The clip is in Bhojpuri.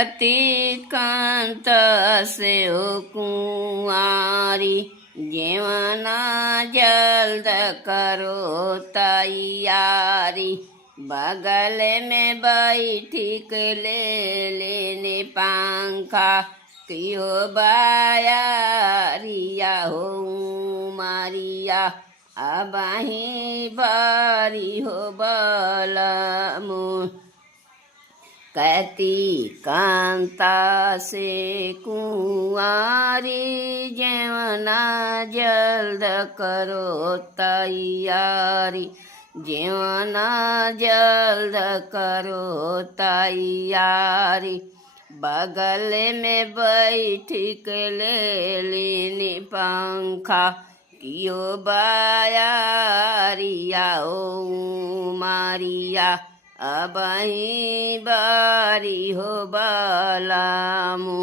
अतिकांत से हो कुंवारी जीवना जल्द करो तैयारी बगल में बैठी के ले लेने पंखा क्यों बायारिया हो मारिया अब ही बारी हो बलमु कहती कांता से कुंवारी जीवना जल्द करो तैयारी जीवना जल्द करो तैयारी बगल में बैठ के ले लेनी पंखा क्यों बायारिया ओ मारिया अब ही बारी हो बलमु।